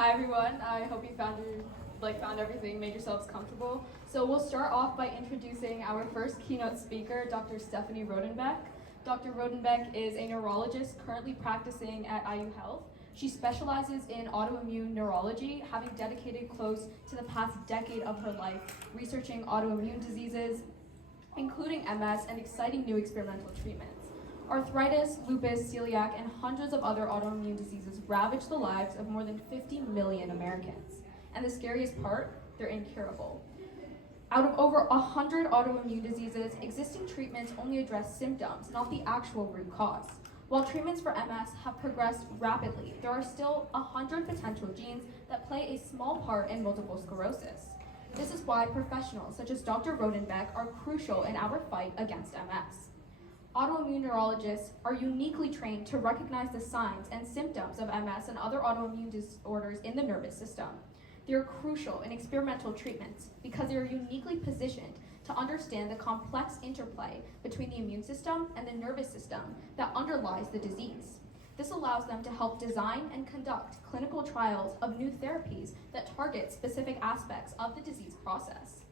Hi everyone. I hope you found everything, made yourselves comfortable. So we'll start off by introducing our first keynote speaker, Dr. Stephanie Rodenbeck. Dr. Rodenbeck is a neurologist currently practicing at IU Health. She specializes in autoimmune neurology, having dedicated close to the past decade of her life researching autoimmune diseases, including MS and exciting new experimental treatments. Arthritis, lupus, celiac, and hundreds of other autoimmune diseases ravage the lives of more than 50 million Americans. And the scariest part, they're incurable. Out of over 100 autoimmune diseases, existing treatments only address symptoms, not the actual root cause. While treatments for MS have progressed rapidly, there are still 100 potential genes that play a small part in multiple sclerosis. This is why professionals such as Dr. Rodenbeck are crucial in our fight against MS. Autoimmune neurologists are uniquely trained to recognize the signs and symptoms of MS and other autoimmune disorders in the nervous system. They are crucial in experimental treatments because they are uniquely positioned to understand the complex interplay between the immune system and the nervous system that underlies the disease. This allows them to help design and conduct clinical trials of new therapies that target specific aspects of the disease process.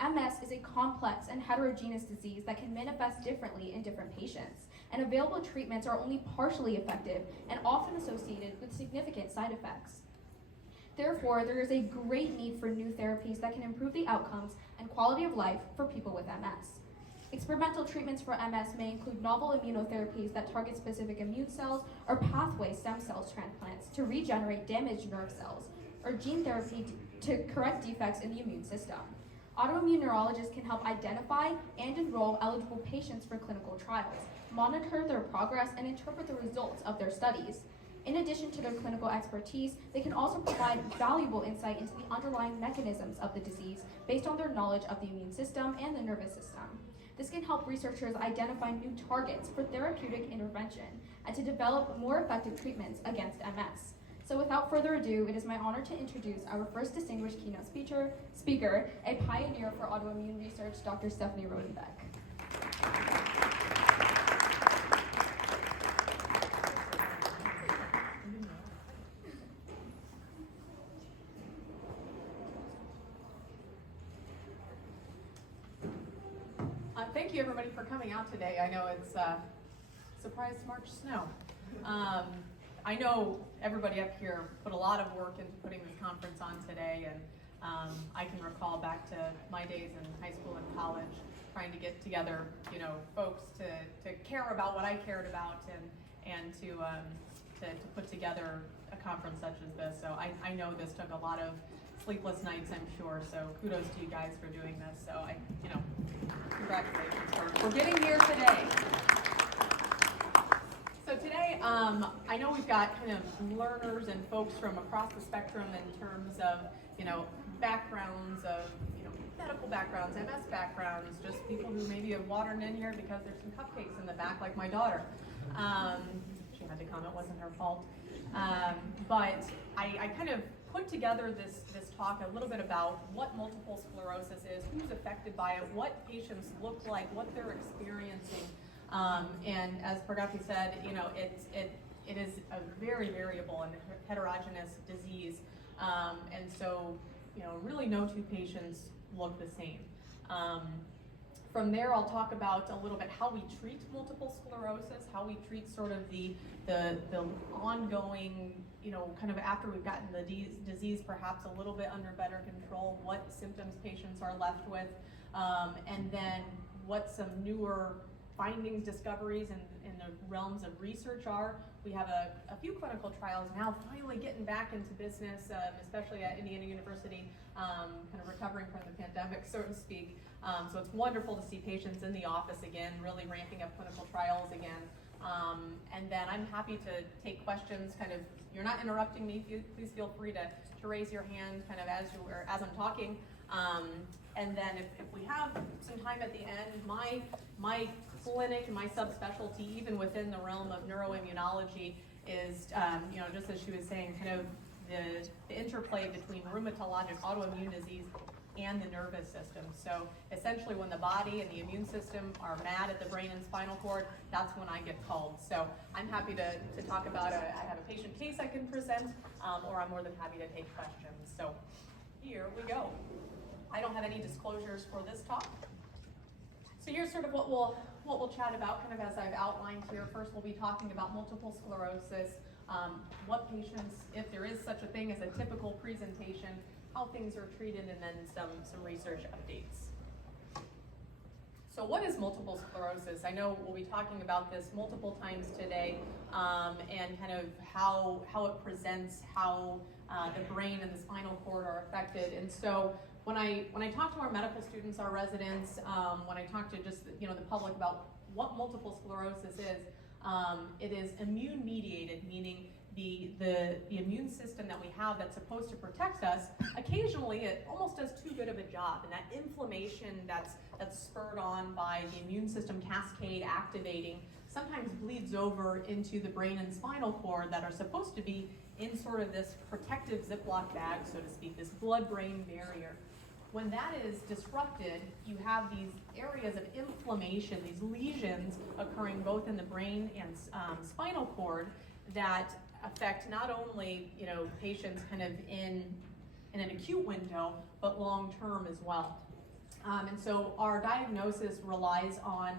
MS is a complex and heterogeneous disease that can manifest differently in different patients, and available treatments are only partially effective and often associated with significant side effects. Therefore, there is a great need for new therapies that can improve the outcomes and quality of life for people with MS. Experimental treatments for MS may include novel immunotherapies that target specific immune cells or pathway stem cell transplants to regenerate damaged nerve cells, or gene therapy to correct defects in the immune system. Autoimmune neurologists can help identify and enroll eligible patients for clinical trials, monitor their progress, and interpret the results of their studies. In addition to their clinical expertise, they can also provide valuable insight into the underlying mechanisms of the disease based on their knowledge of the immune system and the nervous system. This can help researchers identify new targets for therapeutic intervention and to develop more effective treatments against MS. So without further ado, it is my honor to introduce our first distinguished keynote speaker, a pioneer for autoimmune research, Dr. Stephanie Rodenbeck. Thank you everybody for coming out today. I know it's surprise March snow. I know everybody up here put a lot of work into putting this conference on today, and I can recall back to my days in high school and college trying to get together, folks to care about what I cared about and to put together a conference such as this. So I know this took a lot of sleepless nights, I'm sure, so kudos to you guys for doing this. So congratulations for getting here today. So today, I know we've got kind of learners and folks from across the spectrum in terms of, backgrounds of, medical backgrounds, MS backgrounds, just people who maybe have wandered in here because there's some cupcakes in the back, like my daughter. She had to come, it wasn't her fault. But I kind of put together this talk a little bit about what multiple sclerosis is, who's affected by it, what patients look like, what they're experiencing. And as Pragati said, it is a very variable and heterogeneous disease. And so, really no two patients look the same. From there, I'll talk about a little bit how we treat multiple sclerosis, how we treat sort of the ongoing, kind of after we've gotten the disease perhaps a little bit under better control, what symptoms patients are left with, and then what some newer findings, discoveries in the realms of research are. We have a few clinical trials now finally getting back into business, especially at Indiana University, kind of recovering from the pandemic, so to speak. So it's wonderful to see patients in the office again, really ramping up clinical trials again. And then I'm happy to take questions, you're not interrupting me, please feel free to raise your hand kind of as I'm talking. And then if we have some time at the end, my clinic and my subspecialty, even within the realm of neuroimmunology, is, just as she was saying, kind of the interplay between rheumatologic autoimmune disease and the nervous system. So essentially when the body and the immune system are mad at the brain and spinal cord, that's when I get called. So I'm happy to talk about it. I have a patient case I can present, or I'm more than happy to take questions. So here we go. I don't have any disclosures for this talk. So here's sort of what we'll chat about, kind of as I've outlined here. First, we'll be talking about multiple sclerosis, what patients, if there is such a thing as a typical presentation, how things are treated, and then some research updates. So what is multiple sclerosis? I know we'll be talking about this multiple times today, and kind of how it presents, how the brain and the spinal cord are affected. And so when I talk to our medical students, our residents, when I talk to just the public about what multiple sclerosis is, it is immune mediated, meaning the immune system that we have that's supposed to protect us, occasionally it almost does too good of a job, and that inflammation that's spurred on by the immune system cascade activating sometimes bleeds over into the brain and spinal cord that are supposed to be in sort of this protective Ziploc bag, so to speak, this blood-brain barrier. When that is disrupted, you have these areas of inflammation, these lesions occurring both in the brain and spinal cord that affect not only patients kind of in an acute window, but long-term as well. And so our diagnosis relies on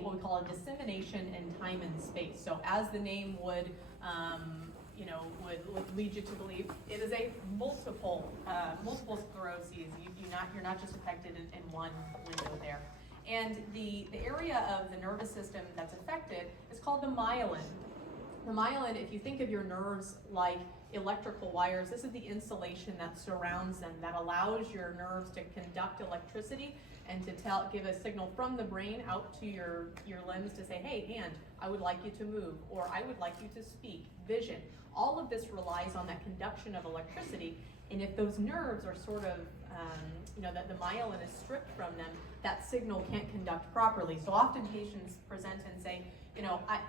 what we call a dissemination in time and space. So as the name would lead you to believe, it is a multiple scleroses. You're not just affected in one window there. And the area of the nervous system that's affected is called the myelin. The myelin, if you think of your nerves like electrical wires, this is the insulation that surrounds them, that allows your nerves to conduct electricity and to give a signal from the brain out to your limbs to say, hey, hand, I would like you to move, or I would like you to speak, vision. All of this relies on that conduction of electricity, and if those nerves are sort of, that the myelin is stripped from them, that signal can't conduct properly. So often patients present and say,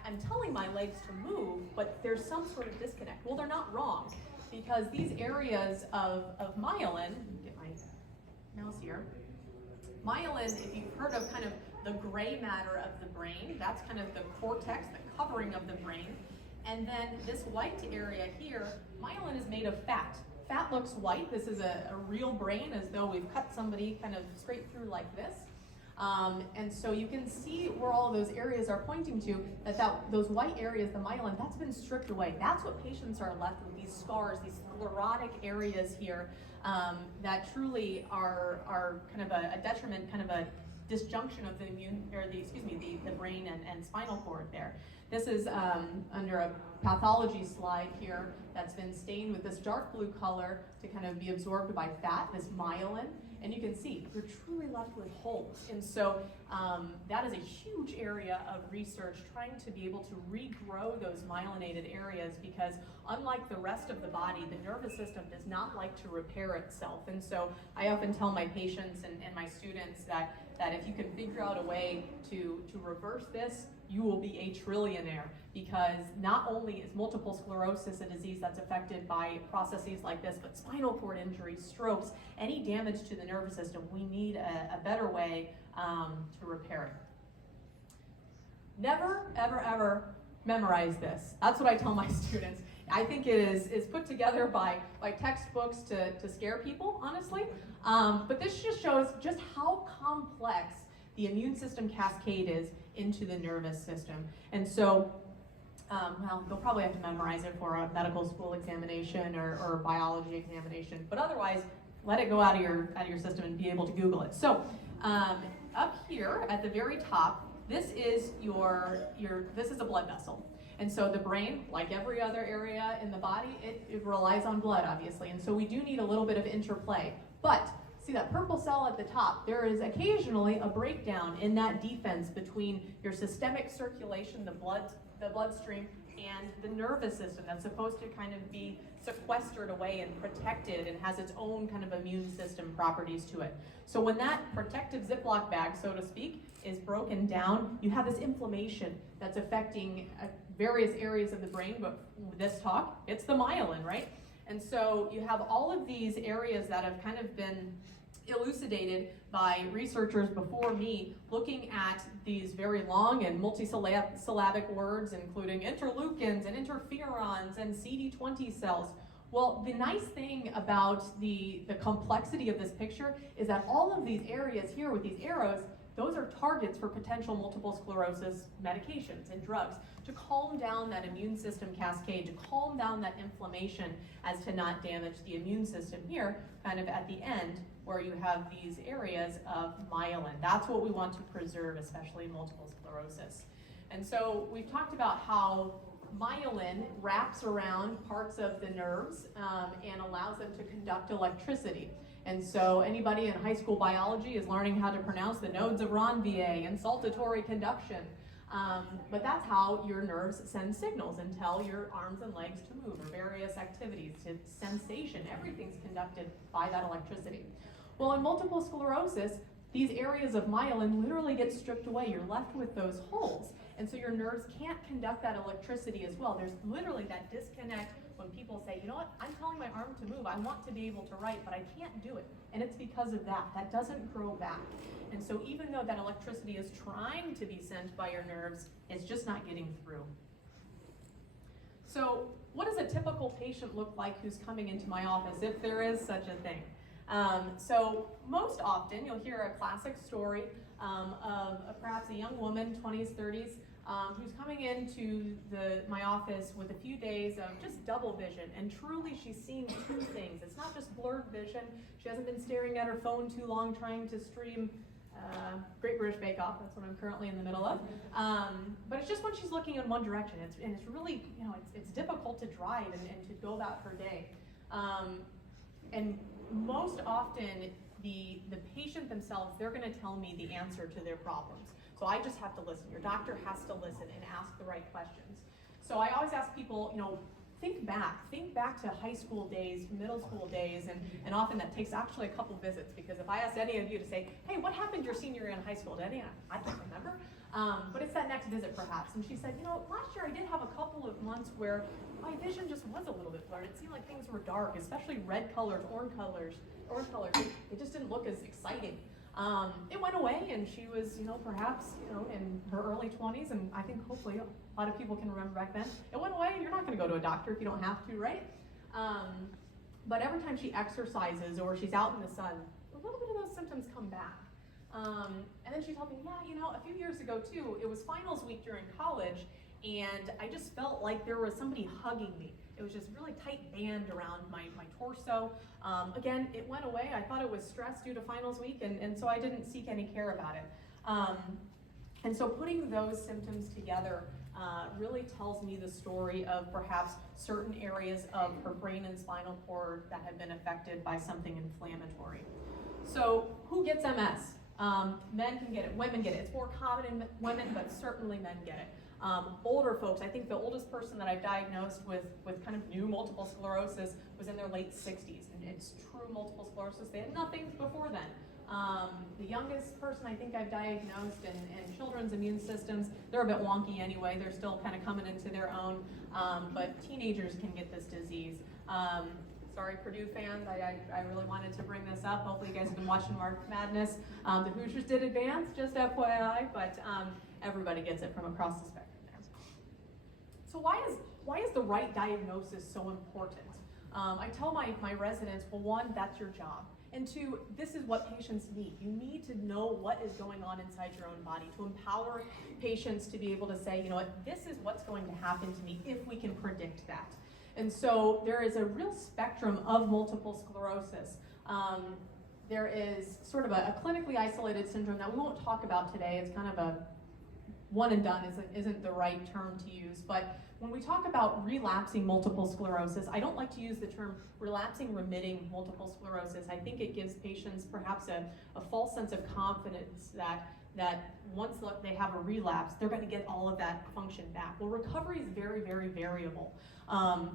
I'm telling my legs to move, but there's some sort of disconnect. Well, they're not wrong, because these areas of myelin, get my mouse here, myelin, if you've heard of kind of the gray matter of the brain, that's kind of the cortex, the covering of the brain. And then this white area here, myelin is made of fat. Fat looks white. This is a real brain, as though we've cut somebody kind of straight through like this. And so you can see where all of those areas are pointing to, those white areas, the myelin, that's been stripped away. That's what patients are left with, these scars, these sclerotic areas here that truly are kind of a detriment, kind of a disjunction of the brain and spinal cord there. This is under a pathology slide here that's been stained with this dark blue color to kind of be absorbed by fat, this myelin. And you can see you're truly left with holes. And so that is a huge area of research, trying to be able to regrow those myelinated areas, because unlike the rest of the body, the nervous system does not like to repair itself. And so I often tell my patients and my students that if you can figure out a way to reverse this, you will be a trillionaire, because not only is multiple sclerosis a disease that's affected by processes like this, but spinal cord injuries, strokes, any damage to the nervous system, we need a better way to repair it. Never, ever, ever memorize this. That's what I tell my students. I think it is put together by textbooks to scare people, honestly. But this just shows just how complex the immune system cascade is into the nervous system. And so, they'll probably have to memorize it for a medical school examination or biology examination. But otherwise, let it go out of your system and be able to Google it. So, up here at the very top, this is this is a blood vessel. And so the brain, like every other area in the body, it relies on blood, obviously. And so we do need a little bit of interplay. But see that purple cell at the top, there is occasionally a breakdown in that defense between your systemic circulation, the bloodstream, and the nervous system that's supposed to kind of be sequestered away and protected and has its own kind of immune system properties to it. So when that protective Ziploc bag, so to speak, is broken down, you have this inflammation that's affecting various areas of the brain, but this talk, it's the myelin, right? And so you have all of these areas that have kind of been elucidated by researchers before me looking at these very long and multisyllabic words, including interleukins and interferons and CD20 cells. Well, the nice thing about the complexity of this picture is that all of these areas here with these arrows, those are targets for potential multiple sclerosis medications and drugs to calm down that immune system cascade, to calm down that inflammation as to not damage the immune system here, kind of at the end where you have these areas of myelin. That's what we want to preserve, especially in multiple sclerosis. And so we've talked about how myelin wraps around parts of the nerves and allows them to conduct electricity. And so anybody in high school biology is learning how to pronounce the nodes of Rodenbeck and saltatory conduction. But that's how your nerves send signals and tell your arms and legs to move, or various activities, to sensation. Everything's conducted by that electricity. Well, in multiple sclerosis, these areas of myelin literally get stripped away. You're left with those holes. And so your nerves can't conduct that electricity as well. There's literally that disconnect when people say, you know what, I'm telling my arm to move. I want to be able to write, but I can't do it. And it's because of that. That doesn't grow back. And so even though that electricity is trying to be sent by your nerves, it's just not getting through. So what does a typical patient look like who's coming into my office, if there is such a thing? So most often you'll hear a classic story of perhaps a young woman, 20s, 30s, who's coming into my office with a few days of just double vision, and truly she's seeing two things. It's not just blurred vision. She hasn't been staring at her phone too long trying to stream Great British Bake Off. That's what I'm currently in the middle of. But it's just when she's looking in one direction. It's really, it's difficult to drive and to go about her day. And most often, the patient themselves, they're going to tell me the answer to their problems. So I just have to listen. Your doctor has to listen and ask the right questions. So I always ask people, think back to high school days, middle school days, and often that takes actually a couple visits, because if I asked any of you to say, hey, what happened your senior year in high school? I can't remember. But it's that next visit perhaps. And she said, last year I did have a couple of months where my vision just was a little bit blurred. It seemed like things were dark, especially red colors, orange colors. It just didn't look as exciting. It went away, and she was, perhaps, in her early 20s, and I think hopefully a lot of people can remember back then. It went away. You're not going to go to a doctor if you don't have to, right? But every time she exercises or she's out in the sun, a little bit of those symptoms come back. And then she told me, a few years ago too, it was finals week during college, and I just felt like there was somebody hugging me. It was just really tight band around my torso. Again, it went away. I thought it was stress due to finals week, and so I didn't seek any care about it. And so putting those symptoms together really tells me the story of perhaps certain areas of her brain and spinal cord that have been affected by something inflammatory. So who gets MS? Men can get it, women get it. It's more common in women, but certainly men get it. Older folks, I think the oldest person that I've diagnosed with kind of new multiple sclerosis was in their late 60s, and it's true multiple sclerosis. They had nothing before then. The youngest person I think I've diagnosed in children's immune systems, they're a bit wonky anyway. They're still kind of coming into their own, but teenagers can get this disease. Sorry, Purdue fans, I really wanted to bring this up. Hopefully you guys have been watching March Madness. The Hoosiers did advance, just FYI, but everybody gets it from across the spectrum there. So why is the right diagnosis so important? I tell my residents, well, one, that's your job. And two, this is what patients need. You need to know what is going on inside your own body to empower patients to be able to say, this is what's going to happen to me if we can predict that. And so there is a real spectrum of multiple sclerosis. There is sort of a clinically isolated syndrome that we won't talk about today. It's kind of a one and done isn't the right term to use, but when we talk about relapsing multiple sclerosis, I don't like to use the term relapsing remitting multiple sclerosis. I think it gives patients perhaps a false sense of confidence that once they have a relapse, they're going to get all of that function back. Well, recovery is very, very variable.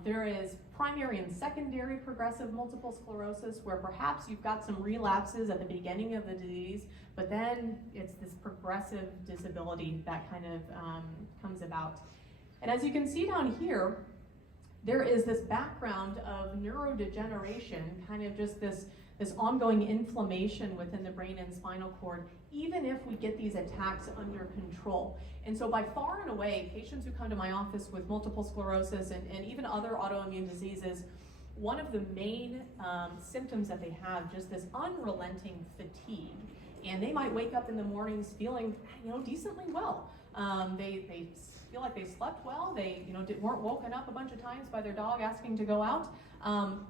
There is primary and secondary progressive multiple sclerosis where perhaps you've got some relapses at the beginning of the disease, but then it's this progressive disability that kind of comes about. And as you can see down here, there is this background of neurodegeneration, kind of just this ongoing inflammation within the brain and spinal cord, even if we get these attacks under control. And so by far and away, patients who come to my office with multiple sclerosis and even other autoimmune diseases, one of the main symptoms that they have, just this unrelenting fatigue. And they might wake up in the mornings feeling, decently well. They feel like they slept well. They, weren't woken up a bunch of times by their dog asking to go out.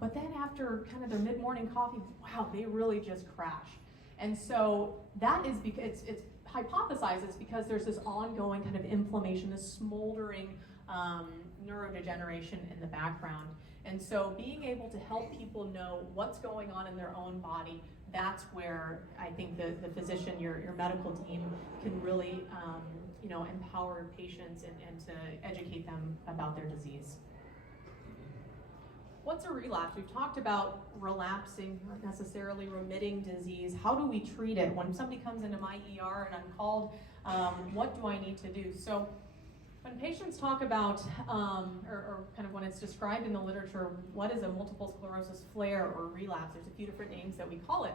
But then after kind of their mid-morning coffee, wow, they really just crash. And so that is because it's hypothesized it's because there's this ongoing kind of inflammation, this smoldering neurodegeneration in the background. And so being able to help people know what's going on in their own body, that's where I think the physician, your medical team, can really empower patients and to educate them about their disease. What's a relapse? We've talked about relapsing, not necessarily remitting disease. How do we treat it? When somebody comes into my ER and I'm called, what do I need to do? So when patients talk about, or kind of when it's described in the literature, what is a multiple sclerosis flare or relapse? There's a few different names that we call it.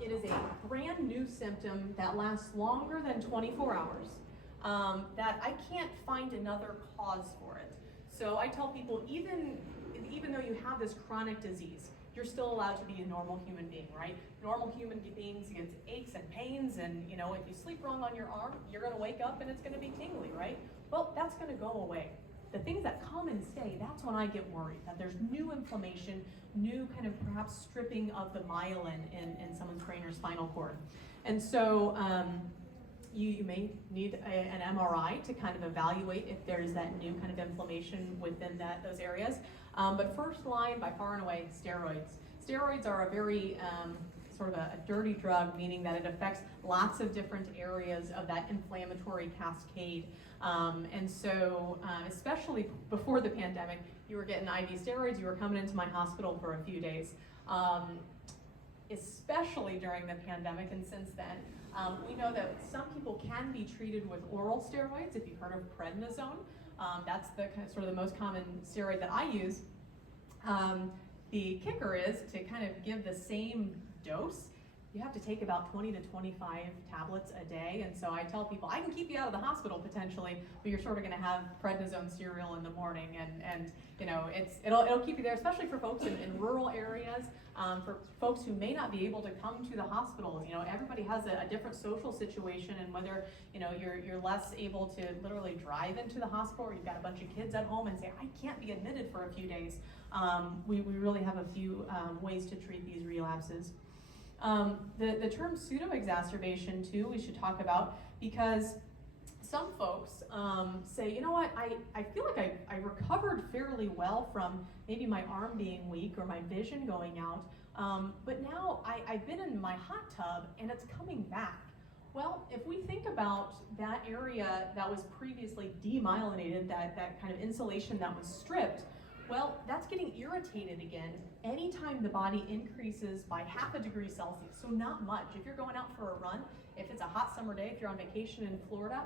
It is a brand new symptom that lasts longer than 24 hours, that I can't find another cause for it. So I tell people, even though you have this chronic disease, you're still allowed to be a normal human being, right? Normal human beings get aches and pains, and if you sleep wrong on your arm, you're gonna wake up and it's gonna be tingly, right? Well, that's gonna go away. The things that come and stay, that's when I get worried, that there's new inflammation, new kind of perhaps stripping of the myelin in someone's brain or spinal cord. And so you may need an MRI to kind of evaluate if there's that new kind of inflammation within those areas. But first line, by far and away, steroids. Steroids are a very sort of a dirty drug, meaning that it affects lots of different areas of that inflammatory cascade. And so, especially before the pandemic, you were getting IV steroids, you were coming into my hospital for a few days. Especially during the pandemic, and since then, we know that some people can be treated with oral steroids. If you've heard of prednisone, that's the sort of the most common steroid that I use. The kicker is to kind of give the same dose. You have to take about 20 to 25 tablets a day, and so I tell people, I can keep you out of the hospital potentially, but you're sort of going to have prednisone cereal in the morning, and it'll keep you there, especially for folks in rural areas, for folks who may not be able to come to the hospital. Everybody has a different social situation, and whether you're less able to literally drive into the hospital, or you've got a bunch of kids at home and say, I can't be admitted for a few days. We really have a few ways to treat these relapses. The term pseudo-exacerbation too, we should talk about, because some folks say, you know what, I feel like I recovered fairly well from maybe my arm being weak or my vision going out, but now I've been in my hot tub and it's coming back. Well, if we think about that area that was previously demyelinated, that kind of insulation that was stripped, well, that's getting irritated again anytime the body increases by 0.5 degree Celsius, so not much. If you're going out for a run, if it's a hot summer day, if you're on vacation in Florida,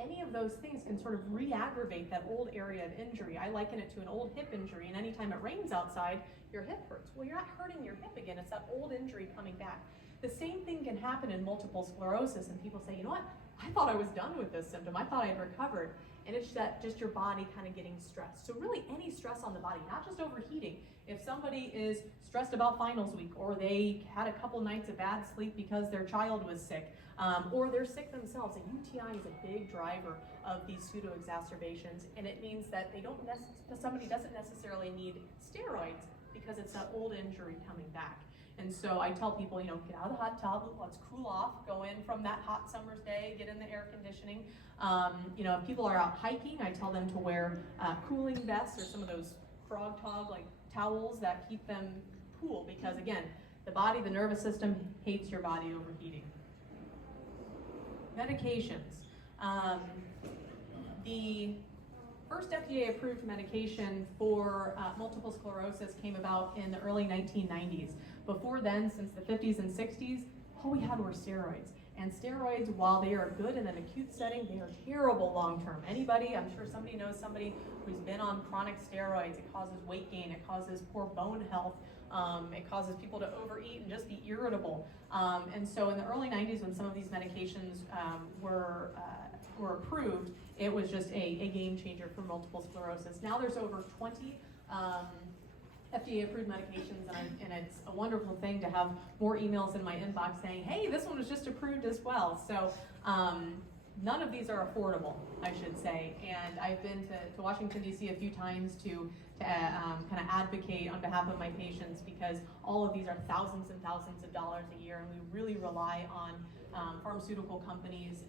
any of those things can sort of re-aggravate that old area of injury. I liken it to an old hip injury, and anytime it rains outside, your hip hurts. Well, you're not hurting your hip again, it's that old injury coming back. The same thing can happen in multiple sclerosis, and people say, you know what, I thought I was done with this symptom, I thought I'd recovered. And it's just your body kind of getting stressed. So really any stress on the body, not just overheating. If somebody is stressed about finals week, or they had a couple nights of bad sleep because their child was sick, or they're sick themselves, a UTI is a big driver of these pseudo-exacerbations, and it means that somebody doesn't necessarily need steroids because it's that old injury coming back. And so I tell people, get out of the hot tub, let's cool off, go in from that hot summer's day, get in the air conditioning. If people are out hiking, I tell them to wear cooling vests or some of those frog tog like towels that keep them cool, because again, the nervous system hates your body overheating. Medications. The first FDA-approved medication for multiple sclerosis came about in the early 1990s. Before then, since the 50s and 60s, all we had were steroids. And steroids, while they are good in an acute setting, they are terrible long-term. Anybody, I'm sure somebody knows somebody who's been on chronic steroids. It causes weight gain, it causes poor bone health, it causes people to overeat and just be irritable. And so in the early 90s, when some of these medications were approved, it was just a game changer for multiple sclerosis. Now there's over 20 FDA-approved medications, and it's a wonderful thing to have more emails in my inbox saying, hey, this one was just approved as well. So none of these are affordable, I should say. And I've been to Washington, D.C. a few times to kind of advocate on behalf of my patients, because all of these are thousands and thousands of dollars a year, and we really rely on pharmaceutical companies,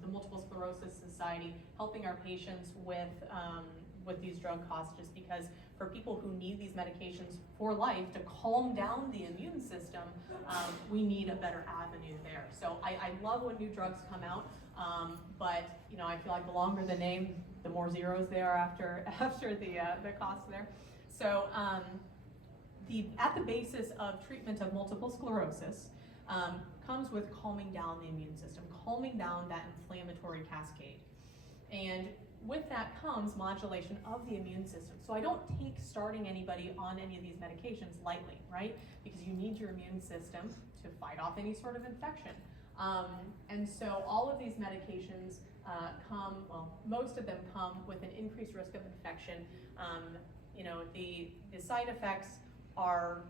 the Multiple Sclerosis Society, helping our patients with these drug costs, just because for people who need these medications for life to calm down the immune system, we need a better avenue there. So I love when new drugs come out, but I feel like the longer the name, the more zeros they are after the cost there. So at the basis of treatment of multiple sclerosis comes with calming down the immune system, calming down that inflammatory cascade. And with that comes modulation of the immune system. So I don't take starting anybody on any of these medications lightly, right? Because you need your immune system to fight off any sort of infection. And so all of these medications most of them come with an increased risk of infection. The side effects are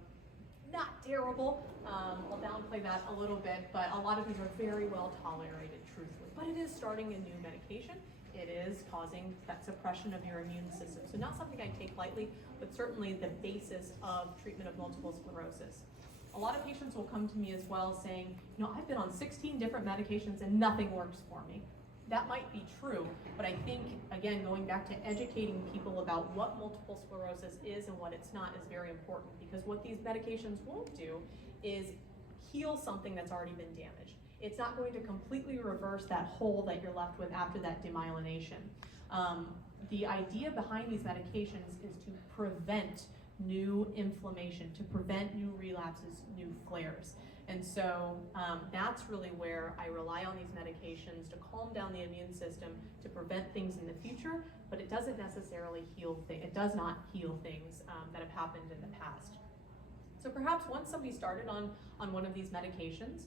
not terrible. I'll downplay that a little bit, but a lot of these are very well tolerated, truthfully. But it is starting a new medication. It is causing that suppression of your immune system. So not something I take lightly, but certainly the basis of treatment of multiple sclerosis. A lot of patients will come to me as well saying, I've been on 16 different medications and nothing works for me. That might be true, but I think, again, going back to educating people about what multiple sclerosis is and what it's not is very important, because what these medications won't do is heal something that's already been damaged. It's not going to completely reverse that hole that you're left with after that demyelination. The idea behind these medications is to prevent new inflammation, to prevent new relapses, new flares. And so that's really where I rely on these medications to calm down the immune system, to prevent things in the future, but it doesn't necessarily heal things. It does not heal things that have happened in the past. So perhaps once somebody started on one of these medications,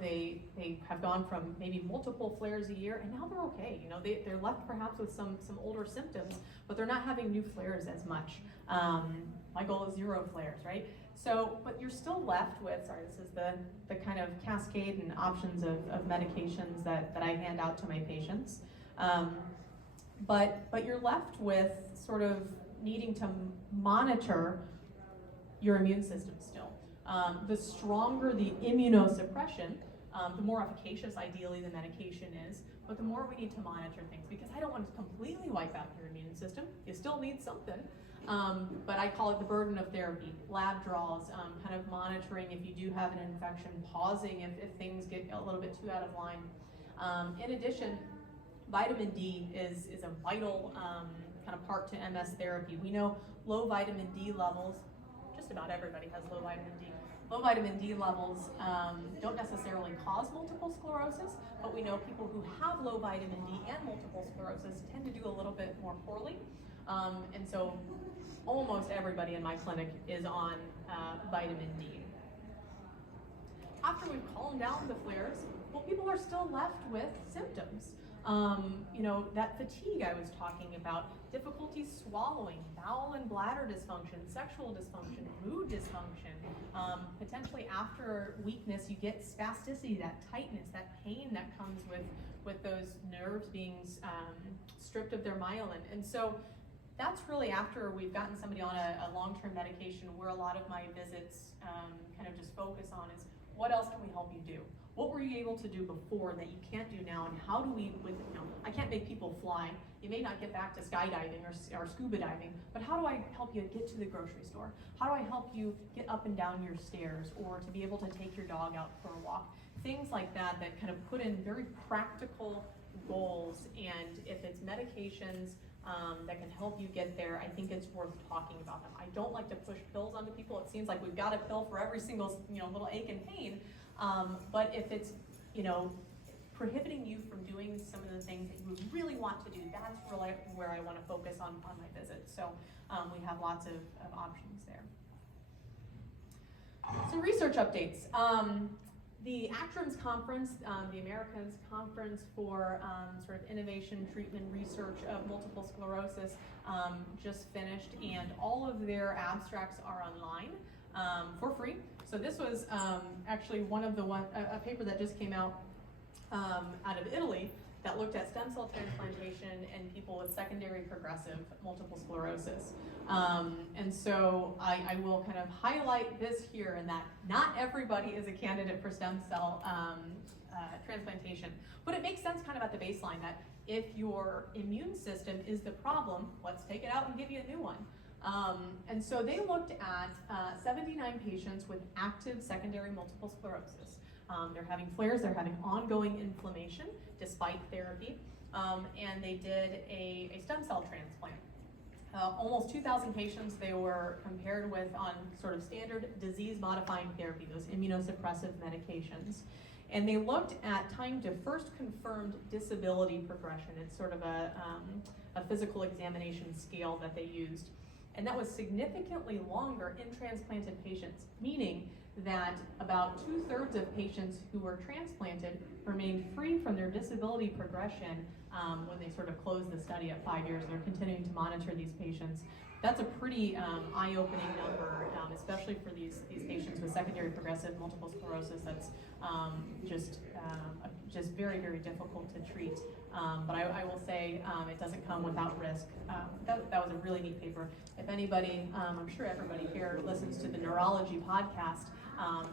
they have gone from maybe multiple flares a year, and now they're okay. They're left perhaps with some older symptoms, but they're not having new flares as much. My goal is 0 flares, right? So, but you're still left with, this is the kind of cascade and options of medications that I hand out to my patients. But you're left with sort of needing to monitor your immune system still. The stronger the immunosuppression, the more efficacious ideally the medication is, but the more we need to monitor things, because I don't want to completely wipe out your immune system. You still need something. But I call it the burden of therapy, lab draws, kind of monitoring if you do have an infection, pausing if things get a little bit too out of line. In addition, vitamin D is a vital kind of part to MS therapy. We know low vitamin D levels, just about everybody has low vitamin D. Low vitamin D levels don't necessarily cause multiple sclerosis, but we know people who have low vitamin D and multiple sclerosis tend to do a little bit more poorly. And so almost everybody in my clinic is on vitamin D. After we've calmed down the flares, people are still left with symptoms. That fatigue I was talking about, difficulty swallowing, bowel and bladder dysfunction, sexual dysfunction, mood dysfunction. Potentially after weakness, you get spasticity, that tightness, that pain that comes with those nerves being stripped of their myelin. And so that's really after we've gotten somebody on a long-term medication, where a lot of my visits kind of just focus on is, what else can we help you do? What were you able to do before that you can't do now, and how do we, I can't make people fly. You may not get back to skydiving or scuba diving, but how do I help you get to the grocery store? How do I help you get up and down your stairs, or to be able to take your dog out for a walk? Things like that kind of put in very practical goals, and if it's medications that can help you get there, I think it's worth talking about them. I don't like to push pills onto people. It seems like we've got a pill for every single little ache and pain. But if it's, you know, prohibiting you from doing some of the things that you really want to do, that's really where I want to focus on my visit. So we have lots of options there. Some research updates. The ACTRIMS conference, the Americas Conference for sort of Innovation, Treatment, Research of Multiple Sclerosis just finished, and all of their abstracts are online for free. So this was actually a paper that just came out of Italy that looked at stem cell transplantation in people with secondary progressive multiple sclerosis. And so I will kind of highlight this here, in that not everybody is a candidate for stem cell transplantation. But it makes sense kind of at the baseline that if your immune system is the problem, let's take it out and give you a new one. And so they looked at 79 patients with active secondary multiple sclerosis. They're having flares, they're having ongoing inflammation despite therapy, and they did a stem cell transplant. Almost 2,000 patients they were compared with on sort of standard disease-modifying therapy, those immunosuppressive medications. And they looked at time to first confirmed disability progression. It's sort of a physical examination scale that they used. And that was significantly longer in transplanted patients, meaning that about 2/3 of patients who were transplanted remained free from their disability progression when they sort of closed the study at 5 years. They're continuing to monitor these patients. That's a pretty eye-opening number, especially for these patients with secondary progressive multiple sclerosis. That's just very, very difficult to treat. But I will say it doesn't come without risk. That was a really neat paper. If anybody, I'm sure everybody here listens to the neurology podcast.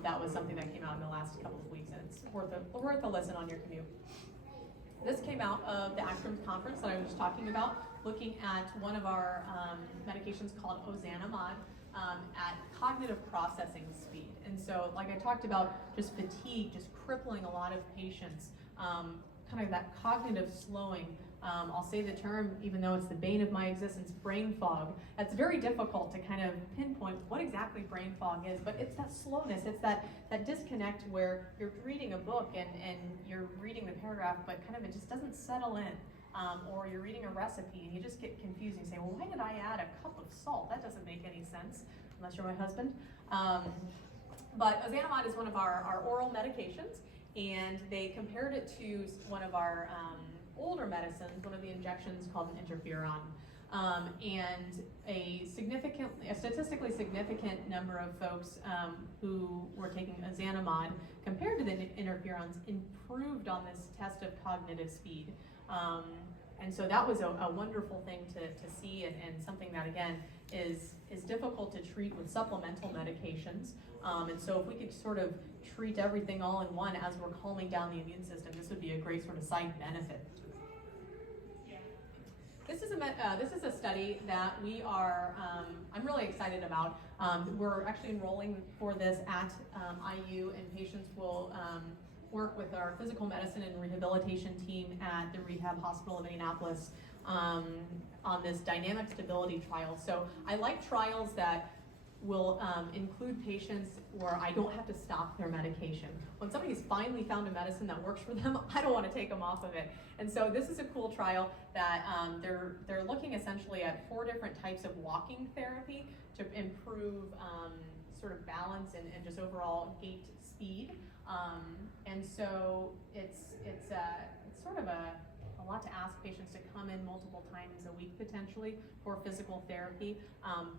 That was something that came out in the last couple of weeks, and it's worth a listen on your commute. This came out of the ACTRIMS conference that I was just talking about, looking at one of our medications called ozanimod at cognitive processing speed. And so, like I talked about, just fatigue, just crippling a lot of patients, kind of that cognitive slowing. I'll say the term, even though it's the bane of my existence, brain fog. That's very difficult to kind of pinpoint what exactly brain fog is, but it's that slowness, it's that disconnect where you're reading a book and you're reading the paragraph, but kind of it just doesn't settle in. Or you're reading a recipe and you just get confused and you say, well, why did I add a cup of salt? That doesn't make any sense, unless you're my husband. But ozanimod is one of our oral medications, and they compared it to one of our older medicines, one of the injections called an interferon. And a statistically significant number of folks who were taking ozanimod compared to the interferons improved on this test of cognitive speed. And so that was a wonderful thing to see, and something that, again, is difficult to treat with supplemental medications. And so if we could sort of treat everything all in one as we're calming down the immune system, this would be a great sort of side benefit. This is a study that we are, I'm really excited about. We're actually enrolling for this at IU, and patients will work with our physical medicine and rehabilitation team at the Rehab Hospital of Indianapolis on this dynamic stability trial. So I like trials that will include patients where I don't have to stop their medication. When somebody's finally found a medicine that works for them, I don't want to take them off of it. And so this is a cool trial that they're looking essentially at 4 different types of walking therapy to improve sort of balance and just overall gait speed. And so it's sort of a lot to ask patients to come in multiple times a week potentially for physical therapy.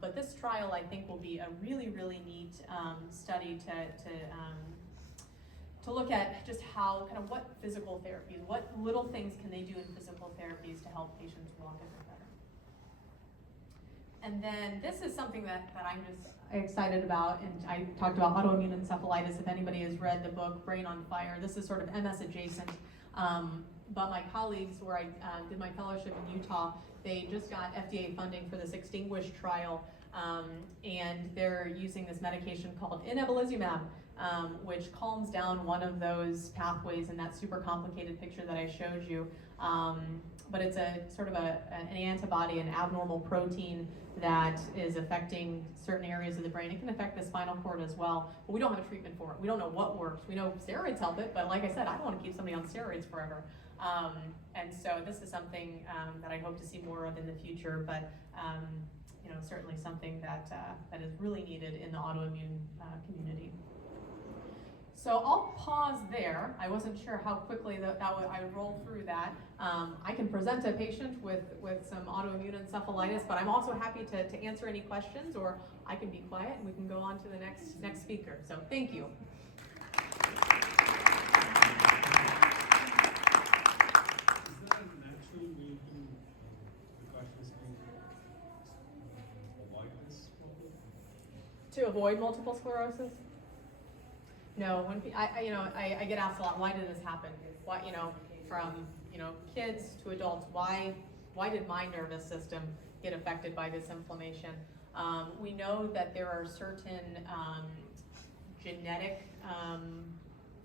But this trial, I think, will be a really, really neat study to look at just how, kind of what physical therapies, what little things can they do in physical therapies to help patients walk a bit better. And then this is something that I'm just excited about, and I talked about autoimmune encephalitis. If anybody has read the book Brain on Fire, this is sort of MS adjacent. But my colleagues, where I did my fellowship in Utah, they just got FDA funding for this Extinguish trial, and they're using this medication called inebilizumab, which calms down one of those pathways in that super complicated picture that I showed you. but it's a sort of an antibody, an abnormal protein that is affecting certain areas of the brain. It can affect the spinal cord as well, but we don't have a treatment for it. We don't know what works. We know steroids help it, but like I said, I don't want to keep somebody on steroids forever. And so this is something that I hope to see more of in the future, but you know, certainly something that that is really needed in the autoimmune community. So I'll pause there. I wasn't sure how quickly I would roll through that. I can present a patient with some autoimmune encephalitis, but I'm also happy to answer any questions, or I can be quiet and we can go on to the next speaker. So thank you. To avoid multiple sclerosis? No, when I get asked a lot, why did this happen? Why, from kids to adults, why did my nervous system get affected by this inflammation? We know that there are certain genetic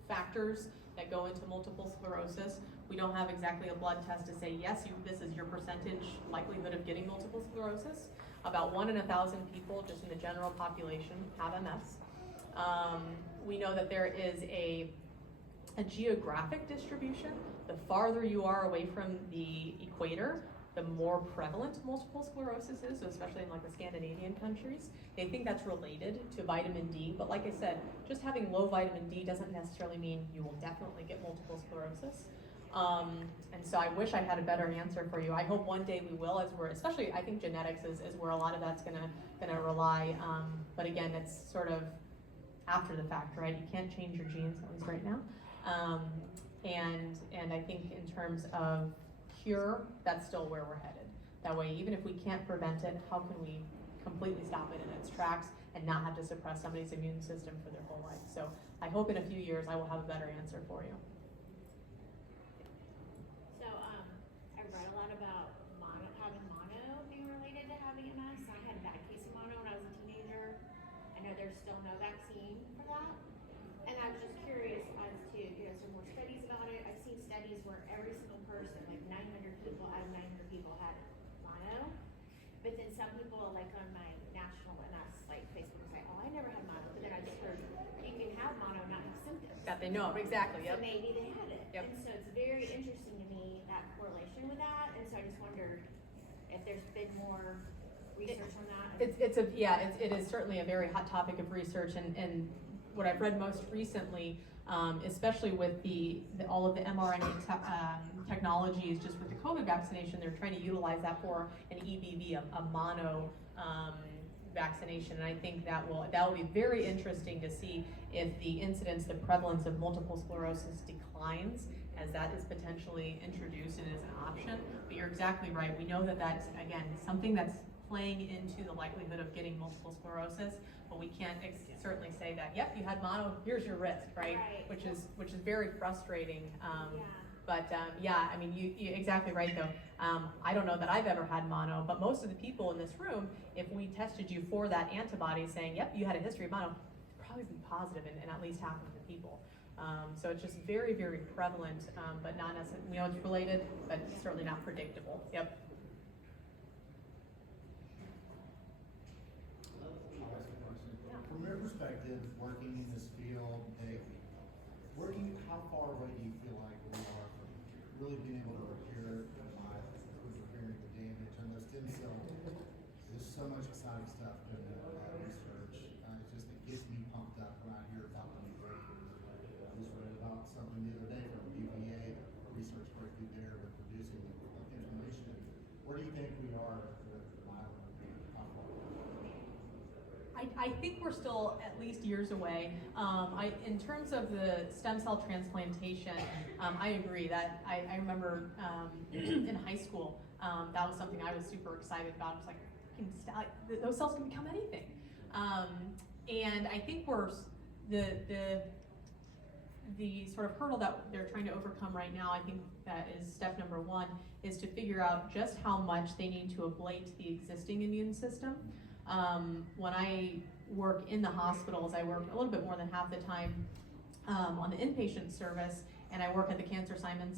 factors that go into multiple sclerosis. We don't have exactly a blood test to say, yes, this is your percentage likelihood of getting multiple sclerosis. About 1 in 1,000 people, just in the general population, have MS. We know that there is a geographic distribution. The farther you are away from the equator, the more prevalent multiple sclerosis is, so especially in like the Scandinavian countries. They think that's related to vitamin D, but like I said, just having low vitamin D doesn't necessarily mean you will definitely get multiple sclerosis. And so I wish I had a better answer for you. I hope one day we will, especially I think genetics is where a lot of that's gonna rely. But again, it's sort of after the fact, right? You can't change your genes, at least right now. And I think in terms of cure, that's still where we're headed. That way, even if we can't prevent it, how can we completely stop it in its tracks and not have to suppress somebody's immune system for their whole life? So I hope in a few years I will have a better answer for you. So I read a lot about having mono being related to having MS. I had a bad case of mono when I was a teenager. I know there's still no vaccine for that. And I was just curious as to, some more studies about it. I've seen studies where every single person, like 900 people out of 900 people had mono. But then some people, like on my national MS, like Facebook, say, oh, I never had mono. But then I just heard you can have mono and not have symptoms. That they know, exactly, yep. So maybe they had it. Yep. And so it's very interesting to me, that correlation with that. And so I just wondered if there's been more research on that. It is certainly a very hot topic of research, and what I've read most recently, especially with all of the mRNA technologies, just with the COVID vaccination, they're trying to utilize that for an EBV, a mono vaccination, and I think that will be very interesting to see if the incidence, the prevalence of multiple sclerosis declines as that is potentially introduced and is an option. But you're exactly right. We know that that's, again, something that's playing into the likelihood of getting multiple sclerosis, but we can't certainly say that, yep, you had mono, here's your risk, right? Which is very frustrating. But I mean, you're exactly right though. I don't know that I've ever had mono, but most of the people in this room, if we tested you for that antibody saying, yep, you had a history of mono, it'd probably be positive in at least half of the people. So it's just very, very prevalent, but not necessarily, we know it's related, but certainly not predictable. Yep. From your perspective, working in this field, how far away do you feel like we are from really being able to repair repairing the damage on those stem cells? There's so much exciting stuff going on in research. It gets me pumped up when I hear about new breakthroughs. I just read about something the other day from UVA, research breakthrough there with reducing inflammation. Where do you think we are with myelin? How far? I think we're still at least years away. In terms of the stem cell transplantation, I agree that I remember in high school, that was something I was super excited about. It's like, those cells can become anything. And I think the sort of hurdle that they're trying to overcome right now, I think that is step number one, is to figure out just how much they need to ablate the existing immune system. When I work in the hospitals, I work a little bit more than half the time on the inpatient service, and I work at the Simon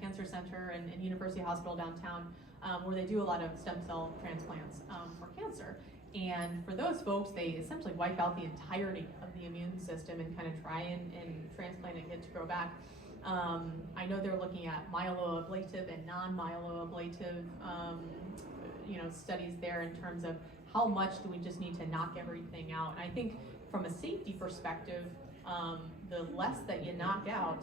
Cancer Center and University Hospital downtown, where they do a lot of stem cell transplants for cancer. And for those folks, they essentially wipe out the entirety of the immune system and kind of try and transplant and get to grow back. I know they're looking at myeloablative and non-myeloablative studies there in terms of how much do we just need to knock everything out. And I think from a safety perspective, the less that you knock out,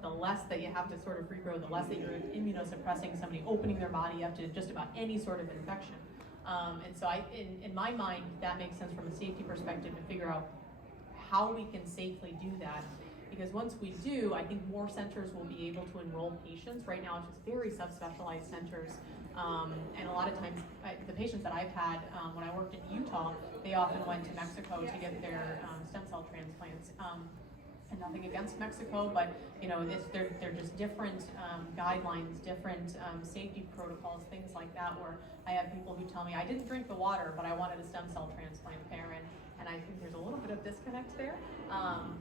the less that you have to sort of regrow, the less that you're immunosuppressing somebody, opening their body up to just about any sort of infection. And so in my mind, that makes sense from a safety perspective to figure out how we can safely do that. Because once we do, I think more centers will be able to enroll patients. Right now, it's just very subspecialized centers. And a lot of times, the patients that I've had when I worked in Utah, they often went to Mexico to get their stem cell transplants. And nothing against Mexico, but they're just different guidelines, different safety protocols, things like that. Where I have people who tell me, I didn't drink the water, but I wanted a stem cell transplant there, and I think there's a little bit of disconnect there.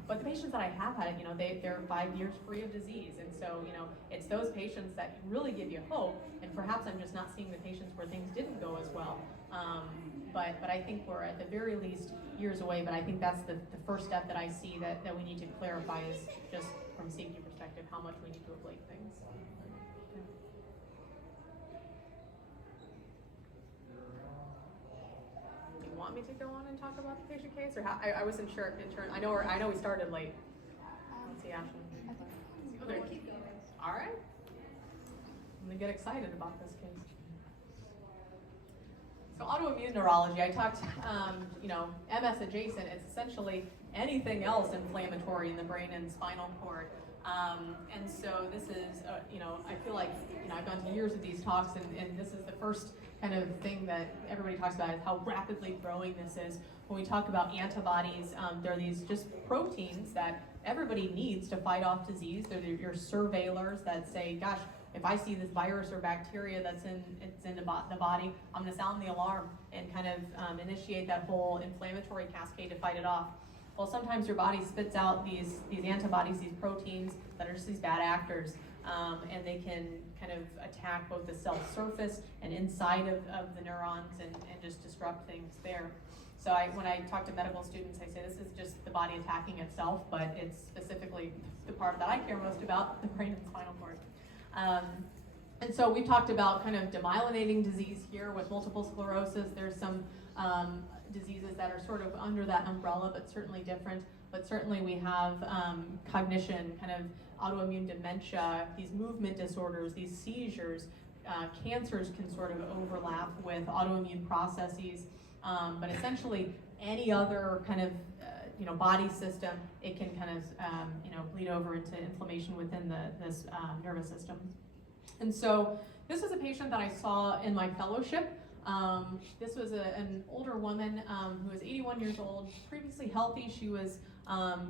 But the patients that I have had, they're 5 years free of disease, and so it's those patients that really give you hope. And perhaps I'm just not seeing the patients where things didn't go as well. But I think we're at the very least years away, but I think that's the first step that I see that we need to clarify is just from a safety perspective, how much we need to ablate things. Do you want me to go on and talk about the patient case, or how? I wasn't sure in turn. I know we started late. Let's see, Ashley. Okay. All right. I'm gonna get excited about this case. So autoimmune neurology, I talked, MS adjacent, it's essentially anything else inflammatory in the brain and spinal cord. And so this is, I feel like, I've gone to years of these talks, and this is the first kind of thing that everybody talks about is how rapidly growing this is. When we talk about antibodies, there are these just proteins that everybody needs to fight off disease. They're your surveillors that say, gosh, if I see this virus or bacteria that's in the body, I'm going to sound the alarm and kind of initiate that whole inflammatory cascade to fight it off. Well, sometimes your body spits out these antibodies, these proteins that are just these bad actors, and they can kind of attack both the cell surface and inside of the neurons and just disrupt things there. So when I talk to medical students, I say this is just the body attacking itself, but it's specifically the part that I care most about, the brain and spinal cord. And so we've talked about kind of demyelinating disease here with multiple sclerosis. There's some diseases that are sort of under that umbrella, but certainly different. But certainly we have cognition, kind of autoimmune dementia, these movement disorders, these seizures. Cancers can sort of overlap with autoimmune processes. But essentially any other kind of body system, it can kind of bleed over into inflammation within this nervous system. And so this was a patient that I saw in my fellowship. This was an older woman who was 81 years old, previously healthy. She was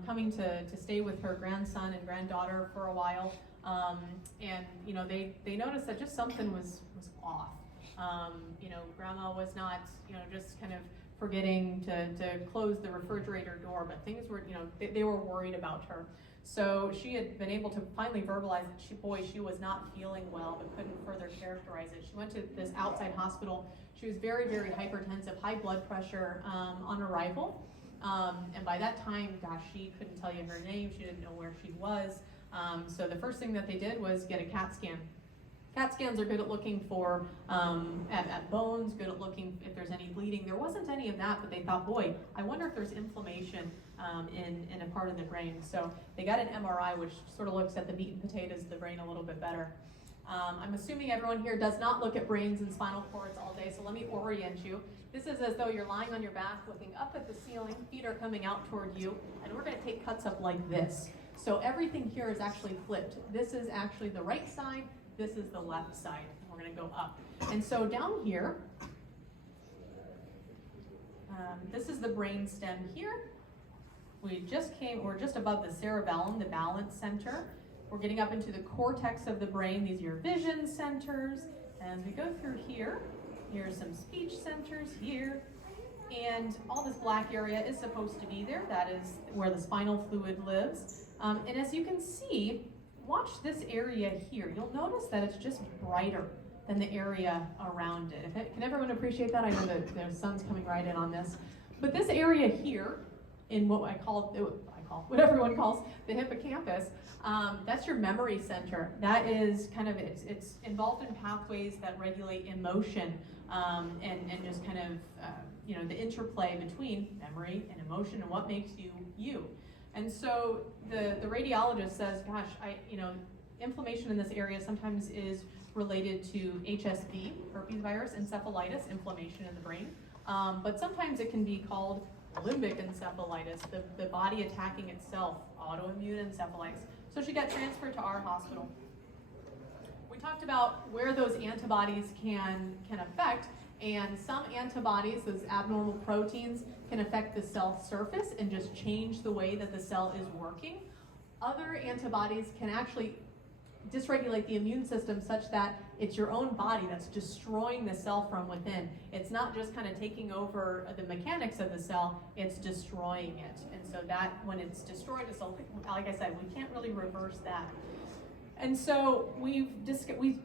coming to stay with her grandson and granddaughter for a while. And they noticed that just something was off. Grandma was not, just kind of forgetting to close the refrigerator door, but things were, they were worried about her. So she had been able to finally verbalize that she was not feeling well, but couldn't further characterize it. She went to this outside hospital. She was very, very hypertensive, high blood pressure on arrival. And by that time, gosh, she couldn't tell you her name. She didn't know where she was. So the first thing that they did was get a CAT scan. CAT scans are good at looking for at bones, good at looking if there's any bleeding. There wasn't any of that, but they thought, boy, I wonder if there's inflammation in a part of the brain. So they got an MRI, which sort of looks at the meat and potatoes of the brain a little bit better. I'm assuming everyone here does not look at brains and spinal cords all day, so let me orient you. This is as though you're lying on your back, looking up at the ceiling, feet are coming out toward you, and we're going to take cuts up like this. So everything here is actually flipped. This is actually the right side, this is the left side, and we're going to go up. And so down here, this is the brain stem here. We're just above the cerebellum, the balance center. We're getting up into the cortex of the brain. These are your vision centers. As we go through here, here's some speech centers here. And all this black area is supposed to be there. That is where the spinal fluid lives. And as you can see, watch this area here. You'll notice that it's just brighter than the area around it. Can everyone appreciate that? I know that the sun's coming right in on this. But this area here, in what what everyone calls the hippocampus, that's your memory center. That is kind of, it's involved in pathways that regulate emotion and just kind of, the interplay between memory and emotion and what makes you you. And so the radiologist says, gosh, inflammation in this area sometimes is related to HSV, herpes virus, encephalitis, inflammation in the brain. But sometimes it can be called limbic encephalitis, the body attacking itself, autoimmune encephalitis. So she got transferred to our hospital. We talked about where those antibodies can affect, and some antibodies, those abnormal proteins, can affect the cell surface and just change the way that the cell is working. Other antibodies can actually dysregulate the immune system such that it's your own body that's destroying the cell from within. It's not just kind of taking over the mechanics of the cell, it's destroying it. And so that, when it's destroyed the cell, like I said, we can't really reverse that. And so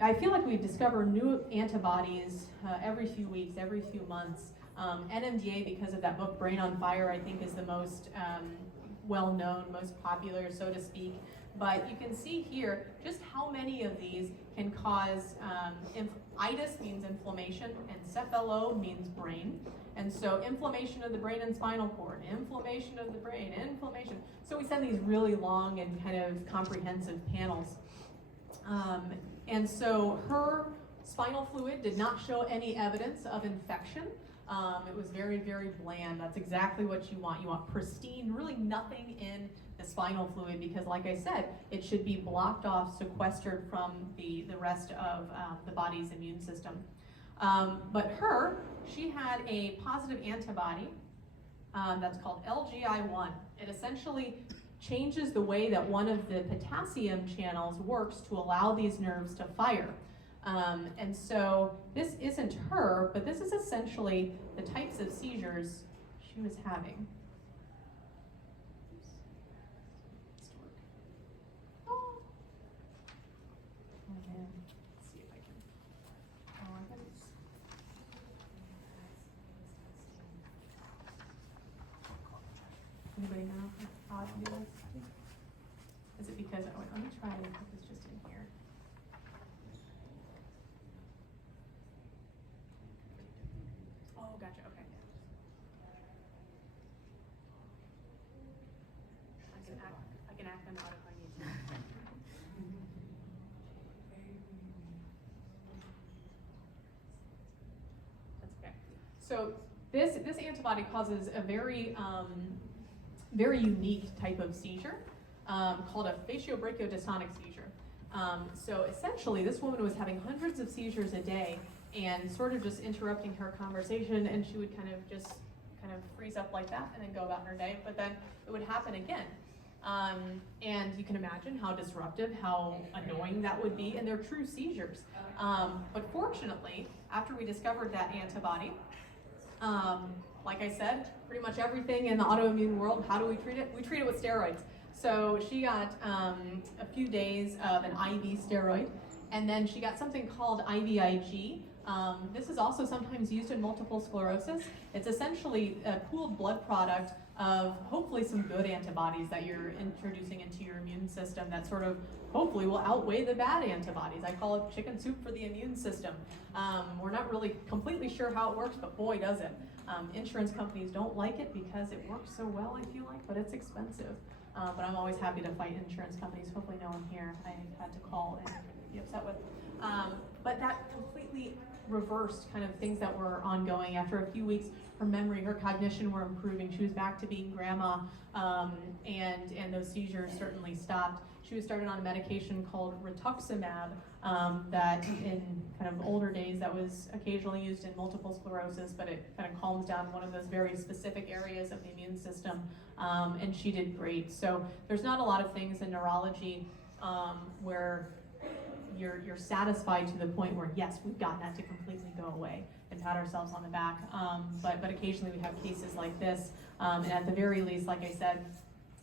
I feel like we discover new antibodies every few weeks, every few months. NMDA, because of that book, Brain on Fire, I think is the most well-known, most popular, so to speak. But you can see here just how many of these can cause, itis means inflammation, encephalo means brain. And so inflammation of the brain and spinal cord, inflammation of the brain, inflammation. So we send these really long and kind of comprehensive panels. And so her spinal fluid did not show any evidence of infection. It was very, very bland. That's exactly what you want. You want pristine, really nothing in the spinal fluid, because like I said, it should be blocked off, sequestered from the rest of the body's immune system. But she had a positive antibody that's called LGI1. It essentially changes the way that one of the potassium channels works to allow these nerves to fire. And so this isn't her, but this is essentially the types of seizures she was having. Let's see if I can. I guess it's. Anybody know how to do this? Is it because, let me try and put this just in here. Oh, gotcha, okay. I can act them out if I need to. That's okay. So this antibody causes a very very unique type of seizure called a fatiobrachiodystonic seizure. So essentially, this woman was having hundreds of seizures a day and sort of just interrupting her conversation, and she would kind of freeze up like that and then go about her day, but then it would happen again. And you can imagine how disruptive, how annoying that would be, and they're true seizures. But fortunately, after we discovered that antibody, like I said, pretty much everything in the autoimmune world, how do we treat it? We treat it with steroids. So she got a few days of an IV steroid, and then she got something called IVIG. This is also sometimes used in multiple sclerosis. It's essentially a pooled blood product of hopefully some good antibodies that you're introducing into your immune system that sort of hopefully will outweigh the bad antibodies. I call it chicken soup for the immune system. We're not really completely sure how it works, but boy does it. Insurance companies don't like it because it works so well, I feel like, but it's expensive. But I'm always happy to fight insurance companies. Hopefully no one here I had to call and be upset with. But that completely reversed kind of things that were ongoing. After a few weeks, her memory, her cognition were improving. She was back to being grandma, and those seizures certainly stopped. She was started on a medication called rituximab that in kind of older days that was occasionally used in multiple sclerosis, but it kind of calms down one of those very specific areas of the immune system, and she did great. So there's not a lot of things in neurology where you're satisfied to the point where, yes, we've gotten that to completely go away and pat ourselves on the back. But occasionally we have cases like this, and at the very least, like I said,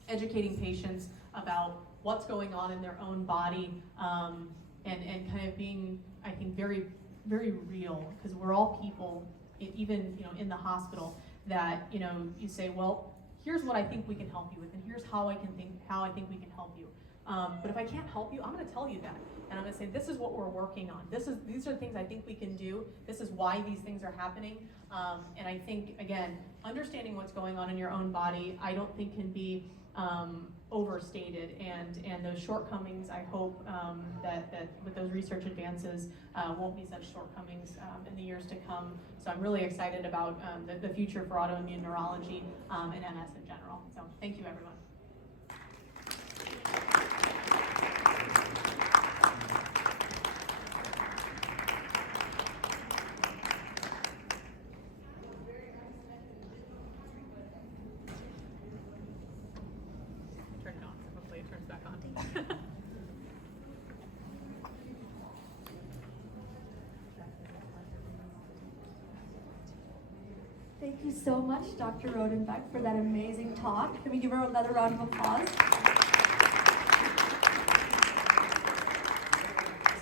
educating patients about what's going on in their own body, and kind of being, I think, very, very real, because we're all people, even, you know, in the hospital, that, you know, you say, well, here's what I think we can help you with, and here's how I think we can help you. But if I can't help you, I'm going to tell you that, and I'm going to say, this is what we're working on. These are the things I think we can do. This is why these things are happening. And I think, again, understanding what's going on in your own body, I don't think can be overstated. And those shortcomings, I hope that with those research advances, won't be such shortcomings in the years to come. So I'm really excited about the future for autoimmune neurology and MS in general. So thank you, everyone. Turn it on, so hopefully it turns back on. Thank you so much, Dr. Rodenbeck, for that amazing talk. Can we give her another round of applause?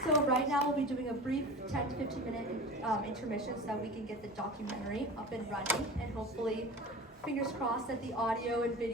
So right now we'll be doing a brief 10 to 15 minute intermission so that we can get the documentary up and running, and hopefully, fingers crossed, that the audio and video